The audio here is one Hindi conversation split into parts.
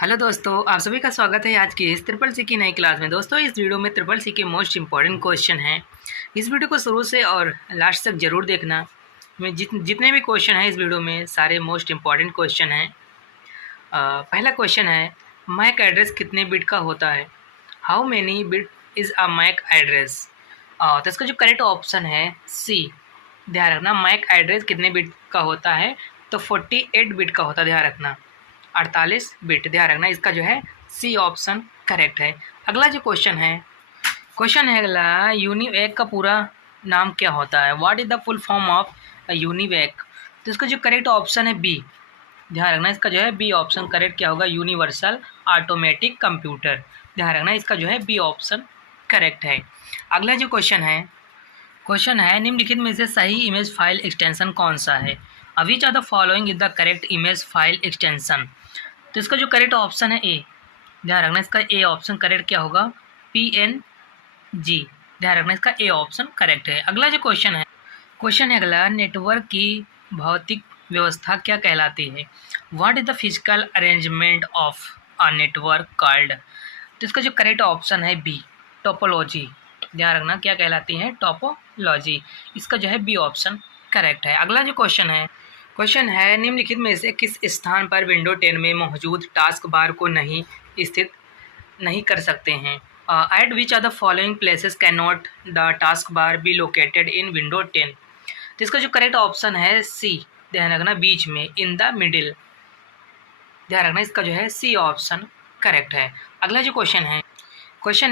हेलो दोस्तों, आप सभी का स्वागत है आज की इस ट्रिपल सी की नई क्लास में। दोस्तों, इस वीडियो में ट्रिपल सी के मोस्ट इंपॉर्टेंट क्वेश्चन हैं। इस वीडियो को शुरू से और लास्ट तक ज़रूर देखना। मैं जितने भी क्वेश्चन हैं इस वीडियो में सारे मोस्ट इंपॉर्टेंट क्वेश्चन हैं। पहला क्वेश्चन है, मैक एड्रेस कितने बिट का होता है? How many bit is a MAC address? तो इसका जो करेक्ट ऑप्शन है सी। ध्यान रखना, मैक एड्रेस कितने बिट का होता है? तो 48 बिट का होता है। ध्यान रखना, 48 बिट। ध्यान रखना, इसका जो है सी ऑप्शन करेक्ट है। अगला जो क्वेश्चन है अगला, यूनिवैक का पूरा नाम क्या होता है? What is the full form of UNIVAC? तो इसका जो करेक्ट ऑप्शन है बी। ध्यान रखना, इसका जो है बी ऑप्शन करेक्ट क्या होगा? Universal automatic computer. ध्यान रखना, इसका जो है बी ऑप्शन करेक्ट है। अगला जो क्वेश्चन है निम्नलिखित में से सही इमेज फाइल एक्सटेंशन कौन सा है? Which are the following is the correct image file extension? तो इसका जो करेक्ट ऑप्शन है ए। ध्यान रखना, इसका ए ऑप्शन करेक्ट क्या होगा? PNG। ध्यान रखना, इसका ए ऑप्शन करेक्ट है। अगला जो क्वेश्चन है अगला, नेटवर्क की भौतिक व्यवस्था क्या कहलाती है? What is the physical arrangement of a network called? तो इसका जो करेक्ट ऑप्शन है बी, टोपोलॉजी। ध्यान रखना, क्या कहलाती है? टोपोलॉजी। इसका जो है बी ऑप्शन करेक्ट है। अगला जो क्वेश्चन है निम्नलिखित में से किस स्थान पर विंडो 10 में मौजूद टास्क बार को स्थित नहीं कर सकते हैं? At which are the following places can not the task bar be located in window 10? तो इसका जो करेक्ट ऑप्शन है सी। ध्यान रखना, बीच में, इन द मिडिल। ध्यान रखना, इसका जो है सी ऑप्शन करेक्ट है। अगला जो क्वेश्चन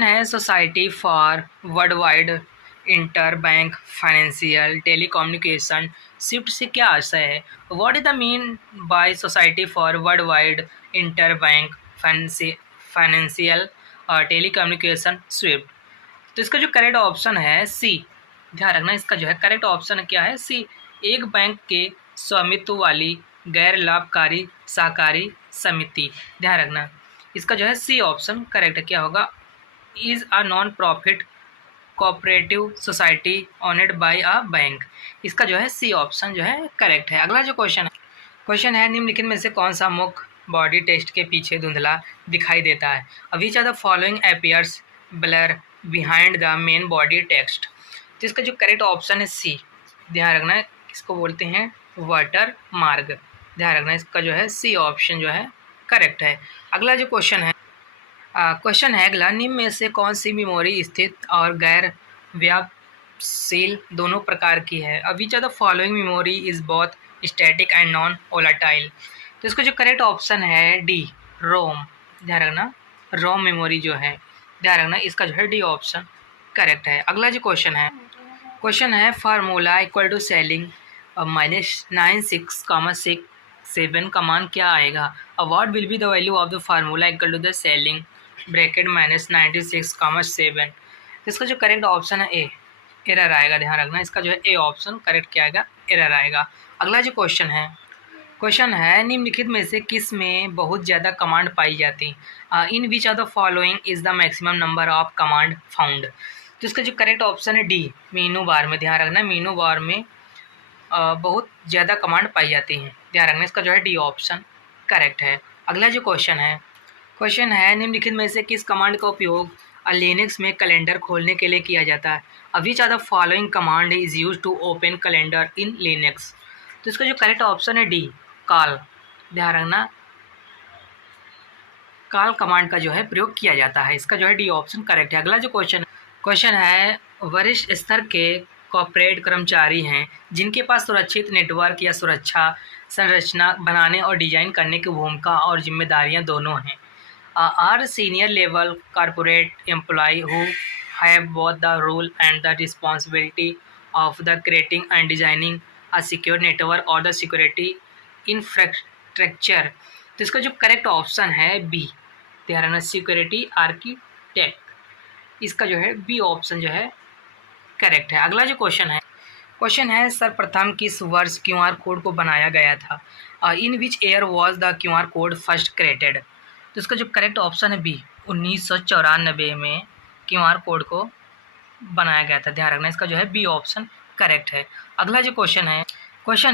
है society for world wide inter bank financial telecommunication shift से क्या आशय है? What is the mean by society for world wide inter bank financial telecommunication Swift? तो इसका जो करेक्ट ऑप्शन है सी। ध्यान रखना, इसका जो है करेक्ट ऑप्शन क्या है? सी। एक बैंक के स्वामित्व वाली गैर लाभकारी सहकारी समिति। ध्यान रखना, इसका जो है सी ऑप्शन करेक्ट क्या होगा? Is a non profit cooperative society honoured bye a bank. इसका जो है सी ऑप्शन जो है करेक्ट है। अगला जो क्वेश्चन है निम्नलिखित में से कौन सा मुख बॉडी टेस्ट के पीछे धुंधला दिखाई देता है? Which are the following appears blur behind the main body text? तो इसका जो करेक्ट ऑप्शन है सी। ध्यान रखना, इसको बोलते हैं वाटर मार्ग। ध्यान रखना, इसका जो है सी ऑप्शन जो है करेक्ट है। अगला जो क्वेश्चन है अगला, निम्न में से कौन सी मेमोरी स्थित और गैर व्यापशील दोनों प्रकार की है? Which are the following memory is both static and non volatile? तो इसका जो करेक्ट ऑप्शन है डी, रोम। ध्यान रखना, रोम मेमोरी जो है। ध्यान रखना, इसका जो है डी ऑप्शन करेक्ट है। अगला जो क्वेश्चन है फार्मूला इक्वल टू सेलिंग -96,7 का मान क्या आएगा? What will be the value of the formula equal to the ceiling bracket -96,7? इसका जो करेक्ट ऑप्शन है ए, एरर आएगा। ध्यान रखना, इसका जो है ए ऑप्शन करेक्ट क्या आएगा? एरर आएगा। अगला जो क्वेश्चन है निम्नलिखित में से किस में बहुत ज़्यादा कमांड पाई जाती? In which are the following is the maximum number of command found? तो इसका जो करेक्ट ऑप्शन है डी, मीनू बार में। ध्यान रखना, मीनू बार में बहुत ज़्यादा कमांड पाई जाती हैं। ध्यान रखना, इसका जो है डी ऑप्शन करेक्ट है। अगला जो क्वेश्चन है निम्नलिखित में से किस कमांड का उपयोग लिनक्स में कैलेंडर खोलने के लिए किया जाता है? Which are the following command is use to open calendar in Linux? तो इसका जो करेक्ट ऑप्शन है डी, कॉल। ध्यान रखना, कॉल कमांड का जो है प्रयोग किया जाता है। इसका जो है डी ऑप्शन करेक्ट है। अगला जो क्वेश्चन है, वरिष्ठ स्तर के कॉर्पोरेट कर्मचारी हैं जिनके पास सुरक्षित नेटवर्क या सुरक्षा संरचना बनाने और डिजाइन करने की भूमिका और जिम्मेदारियां दोनों हैं। Are senior level corporate employ who have both the role and the responsibility of the creating and designing a secure network और द सिक्योरिटी इंफ्रास्ट्रक्चर? तो इसका जो करेक्ट ऑप्शन है बी। ध्यान रखना, सिक्योरिटी आर्किटेक्ट। इसका जो है बी ऑप्शन जो है करेक्ट है। अगला जो क्वेश्चन है सर्वप्रथम किस वर्ष क्यूआर कोड को बनाया गया था? In which year was the QR code first created? तो इसका जो करेक्ट ऑप्शन है बी, 1994 में क्यूआर कोड को बनाया गया था। ध्यान रखना, इसका जो है बी ऑप्शन करेक्ट है। अगला जो क्वेश्चन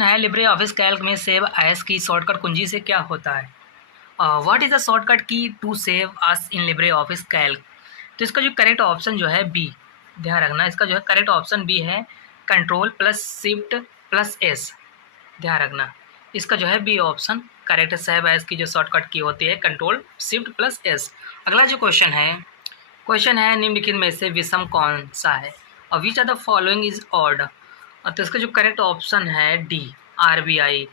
है लिब्रे ऑफिस कैल्क में सेव एस की शॉर्टकट कुंजी से क्या होता है? What is the shortcut key to save as in Libre office Calc. तो इसका जो करेक्ट ऑप्शन जो है बी, ध्यान रखना, इसका जो है करेक्ट ऑप्शन बी है, control plus shift plus S. ध्यान रखना, इसका जो है बी ऑप्शन करेक्ट है। सेव एस की जो शॉर्टकट की होती है कंट्रोल शिफ्ट प्लस एस। अगला जो क्वेश्चन है निम्नलिखित में से विषम कौन सा है, और which are the following is odd. तो इसका जो करेक्ट ऑप्शन है डी, RBI।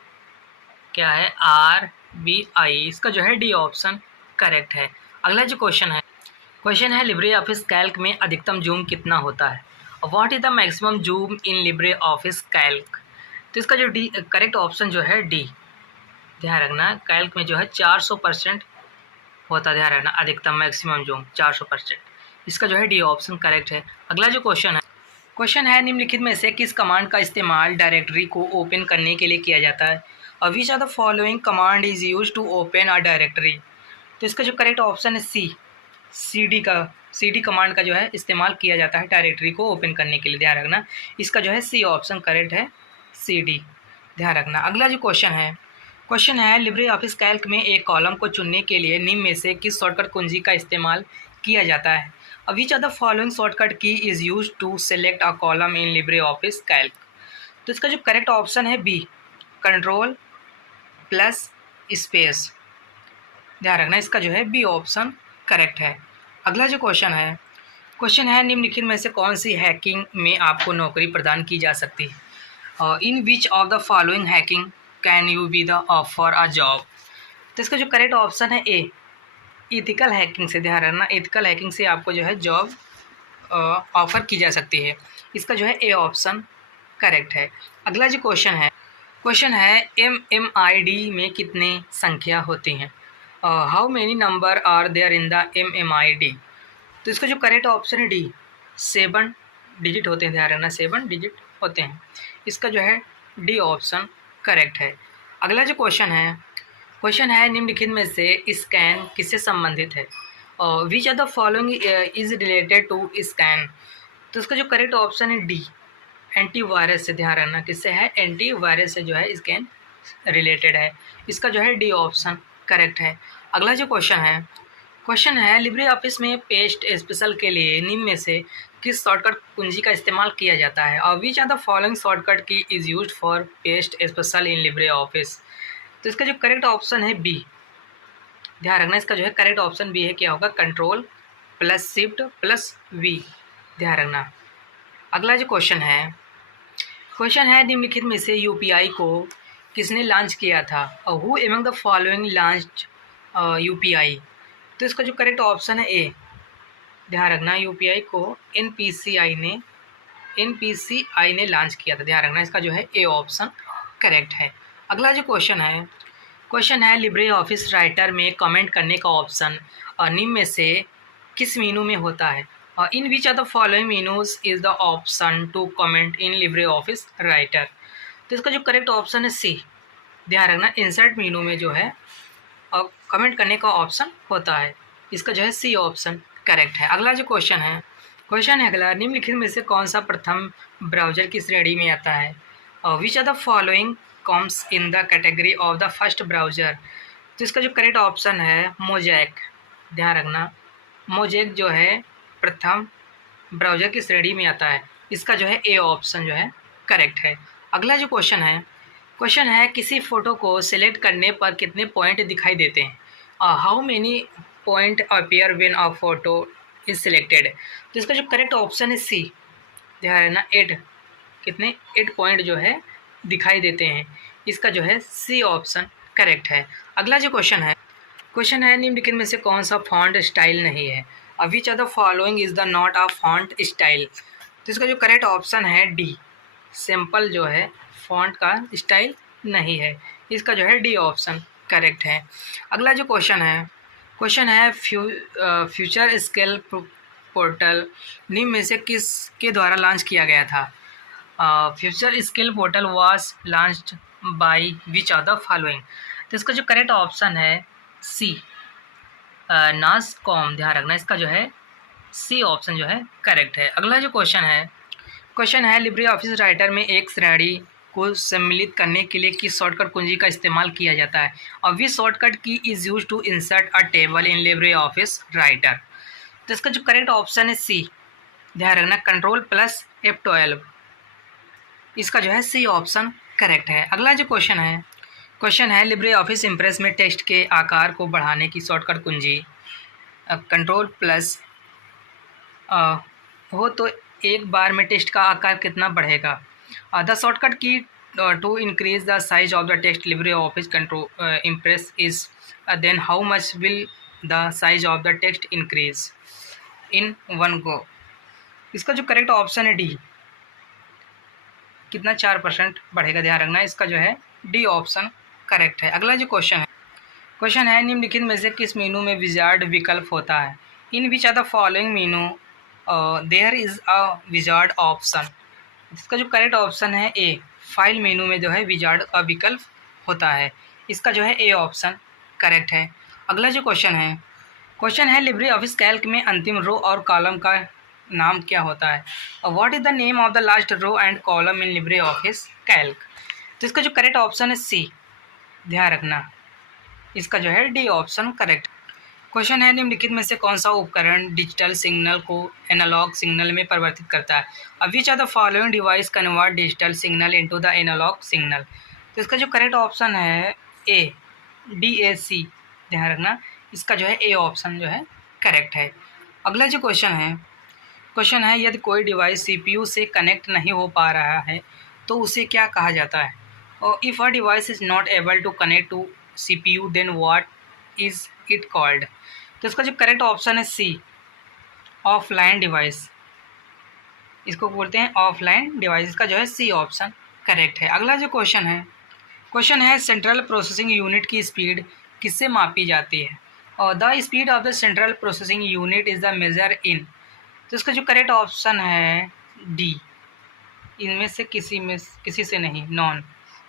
क्या है, RBI, इसका जो है डी ऑप्शन करेक्ट है। अगला जो क्वेश्चन है लिब्रे ऑफिस कैल्क में अधिकतम जूम कितना होता है, और what is the maximum zoom in Libre office Calc. तो इसका जो डी करेक्ट ऑप्शन जो है डी, ध्यान रखना, कैल्क में जो है 400% होता है। ध्यान रखना, अधिकतम मैक्सिमम जूम 400%, इसका जो है डी ऑप्शन करेक्ट है। अगला जो क्वेश्चन है निम्नलिखित में से किस कमांड का इस्तेमाल डायरेक्टरी को ओपन करने के लिए किया जाता है, और which are the following command is use to open a directory. तो इसका जो करेक्ट ऑप्शन है सी, CD कमांड का जो है इस्तेमाल किया जाता है डायरेक्टरी को ओपन करने के लिए। ध्यान रखना, इसका जो है सी ऑप्शन करेक्ट है, CD। ध्यान रखना। अगला जो क्वेश्चन है लिब्रे ऑफिस कैल्क में एक कॉलम को चुनने के लिए निम्न में से किस शॉर्टकट कुंजी का इस्तेमाल किया जाता है, which are the following shortcut key is use to select a column in Libre office Calc. तो इसका जो करेक्ट ऑप्शन है बी, कंट्रोल प्लस स्पेस। ध्यान रखना, इसका जो है बी ऑप्शन करेक्ट है। अगला जो क्वेश्चन है निम्नलिखित में से कौन सी हैकिंग में आपको नौकरी प्रदान की जा सकती है, in which of the following hacking can you be the offer a job. तो इसका जो करेक्ट ऑप्शन है ए, एथिकल हैकिंग से। ध्यान रखना, एथिकल हैकिंग से आपको जो है जॉब ऑफ़र की जा सकती है, इसका जो है ए ऑप्शन करेक्ट है। अगला जो क्वेश्चन है MMID में कितने संख्या होती हैं, how many number are there in the MMID। तो इसका जो करेक्ट ऑप्शन है डी, 7 डिजिट होते हैं। ध्यान रखना, 7 डिजिट होते हैं, इसका जो है डी ऑप्शन करेक्ट है। अगला जो क्वेश्चन है निम्नलिखित में से स्कैन किससे संबंधित है, और which are the following is related to scan. तो इसका जो करेक्ट ऑप्शन है डी, एंटीवायरस से। ध्यान रखना, किससे है, एंटीवायरस से जो है स्कैन रिलेटेड है, इसका जो है डी ऑप्शन करेक्ट है। अगला जो क्वेश्चन है लिब्रे ऑफिस में पेस्ट स्पेशल के लिए निम्न में से किस शॉर्टकट कुंजी का इस्तेमाल किया जाता है, और which are the following shortcut key is used for paste special in Libre Office. तो इसका जो करेक्ट ऑप्शन है बी, ध्यान रखना, इसका जो है करेक्ट ऑप्शन बी है, क्या होगा, control plus shift plus V. ध्यान रखना। अगला जो क्वेश्चन है निम्नलिखित में से UPI को किसने लॉन्च किया था, और who among the following launched UPI। तो इसका जो करेक्ट ऑप्शन है ए, ध्यान रखना, UPI को NPCI ने लॉन्च किया था। ध्यान रखना, इसका जो है ए ऑप्शन करेक्ट है। अगला जो क्वेश्चन है लिब्रे ऑफिस राइटर में कमेंट करने का ऑप्शन निम्न में से किस मीनू में होता है, in which are the following menus is the option to comment in Libre office Writer. तो इसका जो करेक्ट ऑप्शन है सी, ध्यान रखना, इंसर्ट मीनू में जो है और कमेंट करने का ऑप्शन होता है, इसका जो है सी ऑप्शन करेक्ट है। अगला जो क्वेश्चन है अगला, निम्नलिखित में से कौन सा प्रथम ब्राउज़र की श्रेणी में आता है, which are the following comes in the category of the first browser. तो इसका जो करेक्ट ऑप्शन है मोज़ैक। ध्यान रखना, मोज़ैक जो है प्रथम ब्राउज़र की श्रेणी में आता है, इसका जो है ए ऑप्शन जो है करेक्ट है। अगला जो क्वेश्चन है किसी फ़ोटो को सिलेक्ट करने पर कितने पॉइंट दिखाई देते हैं, how many point appear when a photo is selected. तो इसका जो करेक्ट ऑप्शन है सी, ध्यान रखना, 8 पॉइंट जो है दिखाई देते हैं, इसका जो है सी ऑप्शन करेक्ट है। अगला जो क्वेश्चन है निम्नलिखित में से कौन सा फॉन्ट स्टाइल नहीं है, which are the following is the not a font style. तो इसका जो करेक्ट ऑप्शन है डी, सिंपल जो है फॉन्ट का स्टाइल नहीं है, इसका जो है डी ऑप्शन करेक्ट है। अगला जो क्वेश्चन है फ्यूचर स्किल पोर्टल निम्न में से किसके द्वारा लॉन्च किया गया था, future skill portal was launched by which are the following. तो इसका जो करेक्ट ऑप्शन है सी, नासकॉम। ध्यान रखना, इसका जो है सी ऑप्शन जो है करेक्ट है। अगला जो क्वेश्चन है लिब्रे ऑफिस राइटर में एक श्रेणी को सम्मिलित करने के लिए किस शॉर्टकट कुंजी का इस्तेमाल किया जाता है? और which shortcut key is use to insert a table in Libre office Writer? तो इसका जो करेक्ट ऑप्शन है सी, ध्यान रखना, Ctrl+F12। इसका जो है सी ऑप्शन करेक्ट है। अगला जो क्वेश्चन है लिब्रे ऑफिस इम्प्रेस में टेक्स्ट के आकार को बढ़ाने की शॉर्टकट कुंजी कंट्रोल प्लस हो तो एक बार में टेक्स्ट का आकार कितना बढ़ेगा? The shortcut key to increase the size of the text LibreOffice control Impress is then how much will the size of the text increase in one go? इसका जो करेक्ट ऑप्शन है डी, कितना 4% बढ़ेगा, ध्यान रखना। इसका जो है डी ऑप्शन करेक्ट है। अगला जो क्वेश्चन है निम्नलिखित में से किस मेनू में विजार्ड विकल्प होता है? In which are the following menu there is a wizard option? इसका जो करेक्ट ऑप्शन है ए, फाइल मेनू में जो है विजार्ड का विकल्प होता है। इसका जो है ए ऑप्शन करेक्ट है। अगला जो क्वेश्चन है लिब्रे ऑफिस कैल्क में अंतिम रो और कॉलम का नाम क्या होता है? What is the name of the last row and column in Libre office Calc? तो इसका जो करेक्ट ऑप्शन है सी, ध्यान रखना। इसका जो है डी ऑप्शन करेक्ट। क्वेश्चन है निम्नलिखित में से कौन सा उपकरण डिजिटल सिग्नल को एनालॉग सिग्नल में परिवर्तित करता है? Which are the following device convert digital signal into the analog signal? तो इसका जो करेक्ट ऑप्शन है ए, DAC, ध्यान रखना। इसका जो है ए ऑप्शन जो है करेक्ट है। अगला जो क्वेश्चन है यदि कोई डिवाइस CPU से कनेक्ट नहीं हो पा रहा है तो उसे क्या कहा जाता है? और if a device is not able to connect to CPU then what is it called? तो इसका जो करेक्ट ऑप्शन है सी, ऑफलाइन डिवाइस। इसको बोलते हैं ऑफलाइन डिवाइस। इसका जो है सी ऑप्शन करेक्ट है। अगला जो क्वेश्चन है सेंट्रल प्रोसेसिंग यूनिट की स्पीड किससे मापी जाती है? और the speed of the central processing unit is the measure in? तो इसका जो करेक्ट ऑप्शन है डी, इनमें से किसी से नहीं, नॉन,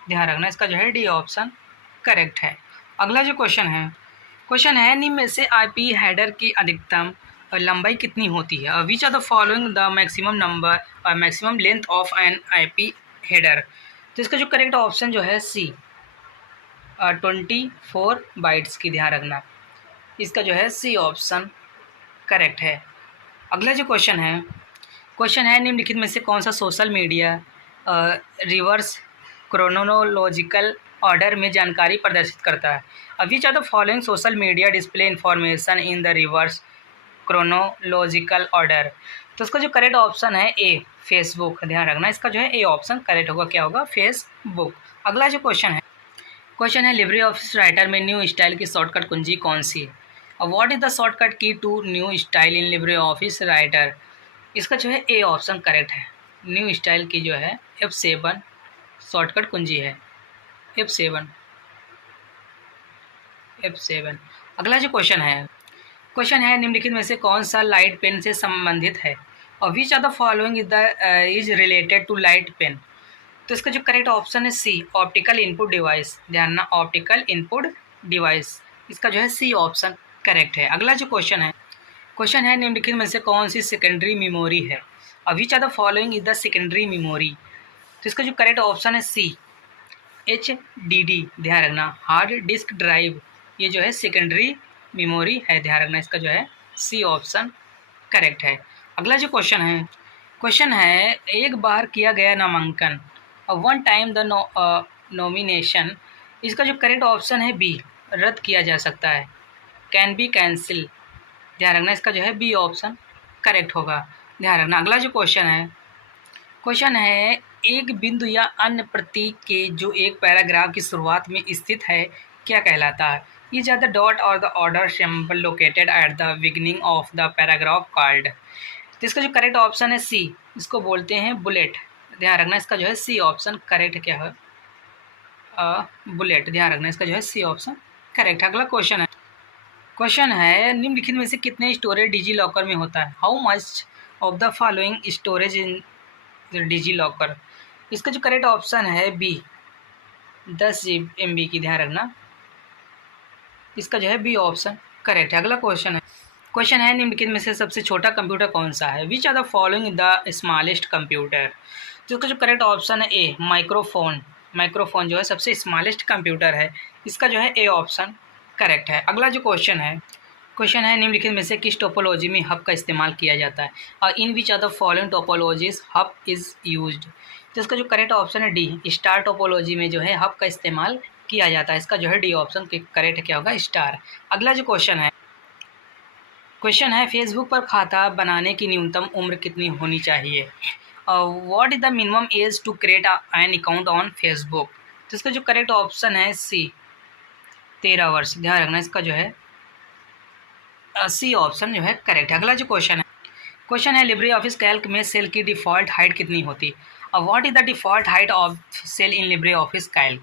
ध्यान रखना। इसका जो है डी ऑप्शन करेक्ट है। अगला जो क्वेश्चन है निम्न में से IP हेडर की अधिकतम लंबाई कितनी होती है? Which are the following the maximum number और maximum length of an IP header? तो इसका जो करेक्ट ऑप्शन जो है सी, 24 बाइट्स की, ध्यान रखना। इसका जो है सी ऑप्शन करेक्ट है। अगला जो क्वेश्चन है निम्नलिखित में से कौन सा social media reverse chronological order में जानकारी प्रदर्शित करता है? Which are the following social media display information in the reverse chronological order? तो इसका जो करेक्ट ऑप्शन है ए, फेसबुक, ध्यान रखना। इसका जो है ए ऑप्शन करेक्ट होगा, क्या होगा, फेसबुक। अगला जो क्वेश्चन है लिब्रे ऑफिस राइटर में न्यू स्टाइल की शॉर्टकट कुंजी कौन सी है? और what is the shortcut key to new style in Libre office Writer? इसका जो है ए ऑप्शन करेक्ट है। न्यू स्टाइल की जो है F7 शॉर्टकट कुंजी है, F7। अगला जो क्वेश्चन है निम्नलिखित में से कौन सा लाइट पेन से संबंधित है? और which are the following is related to light pen? तो इसका जो करेक्ट ऑप्शन है सी, ऑप्टिकल इनपुट डिवाइस, ध्यान ना, ऑप्टिकल इनपुट डिवाइस। इसका जो है सी ऑप्शन करेक्ट है। अगला जो क्वेश्चन है निम्नलिखित में से कौन सी सेकेंडरी मेमोरी है? और which are the following is the secondary memory? तो इसका जो करेक्ट ऑप्शन है सी, HDD, ध्यान रखना, हार्ड डिस्क ड्राइव। ये जो है सेकेंडरी मेमोरी है, ध्यान रखना। इसका जो है सी ऑप्शन करेक्ट है। अगला जो क्वेश्चन है एक बार किया गया नामांकन, वन टाइम द नॉमिनेशन। इसका जो करेक्ट ऑप्शन है बी, रद्द किया जा सकता है, कैन बी कैंसिल, ध्यान रखना। इसका जो है बी ऑप्शन करेक्ट होगा, ध्यान रखना। अगला जो क्वेश्चन है एक बिंदु या अन्य प्रतीक के जो एक पैराग्राफ की शुरुआत में स्थित है क्या कहलाता है? इज आर द डॉट और the order symbol located at the beginning of the paragraph called? तो इसका जो करेक्ट ऑप्शन है सी, इसको बोलते हैं बुलेट, ध्यान रखना। इसका जो है सी ऑप्शन करेक्ट क्या है, बुलेट, ध्यान रखना। इसका जो है सी ऑप्शन करेक्ट। अगला क्वेश्चन है निम्नलिखित में से कितने स्टोरेज डिजी लॉकर में होता है? How much of the following storage in DigiLocker? इसका जो करेक्ट ऑप्शन है बी, 10 MB की, ध्यान रखना। इसका जो है बी ऑप्शन करेक्ट है। अगला क्वेश्चन है निम्नलिखित में से सबसे छोटा कंप्यूटर कौन सा है? Which are the following the smallest computer? तो इसका जो करेक्ट ऑप्शन है ए माइक्रोफोन। माइक्रोफोन जो है सबसे स्मॉलेस्ट कंप्यूटर है, इसका जो है ए ऑप्शन करेक्ट है। अगला जो क्वेश्चन है निम्नलिखित में से किस टोपोलॉजी में हब का इस्तेमाल किया जाता है, और in which are the following topologies hub is used. तो इसका जो करेक्ट ऑप्शन है डी स्टार टोपोलॉजी में जो है हब का इस्तेमाल किया जाता है, इसका जो है डी ऑप्शन करेक्ट क्या होगा, स्टार। अगला जो क्वेश्चन है फेसबुक पर खाता बनाने की न्यूनतम उम्र कितनी होनी चाहिए। What is the minimum age to create an account on Facebook. तो इसका जो करेक्ट ऑप्शन है सी 13 वर्ष। ध्यान रखना, इसका जो है सी ऑप्शन जो है करेक्ट है। अगला जो क्वेश्चन है लिब्रे ऑफिस कैल्क में सेल की डिफ़ॉल्ट हाइट कितनी होती है, और what is the default height of cell in Libre office Calc.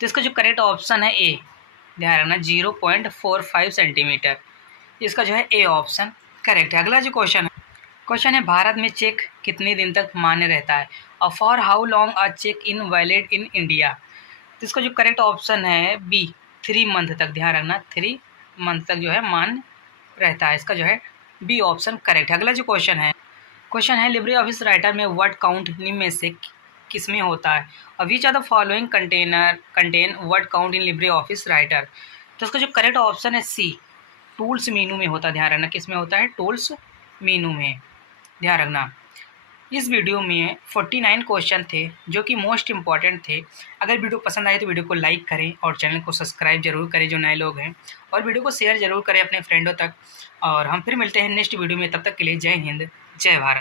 तो इसका जो करेक्ट ऑप्शन है ए, ध्यान रखना 0.45 सेंटीमीटर, इसका जो है ए ऑप्शन करेक्ट है। अगला जो क्वेश्चन है भारत में चेक कितने दिन तक मान्य रहता है, और for how long a cheque in valid in India. तो इसका जो करेक्ट ऑप्शन है बी 3 मंथ तक। ध्यान रखना 3 मंथ तक जो है मान्य रहता है, इसका जो है बी ऑप्शन करेक्ट है। अगला जो क्वेश्चन है लिब्रे ऑफिस राइटर में वर्ड काउंट निम्न में से किस में होता है, और which are the following contain word count in Libre office Writer. तो इसका जो करेक्ट ऑप्शन है सी टूल्स मीनू में होता है। ध्यान रखना किस में होता है, टूल्स मीनू में। ध्यान रखना इस वीडियो में 49 क्वेश्चन थे जो कि मोस्ट इम्पॉर्टेंट थे। अगर वीडियो पसंद आए तो वीडियो को लाइक करें और चैनल को सब्सक्राइब जरूर करें जो नए लोग हैं, और वीडियो को शेयर जरूर करें अपने फ्रेंडों तक। और हम फिर मिलते हैं नेक्स्ट वीडियो में, तब तक के लिए जय हिंद जय भारत।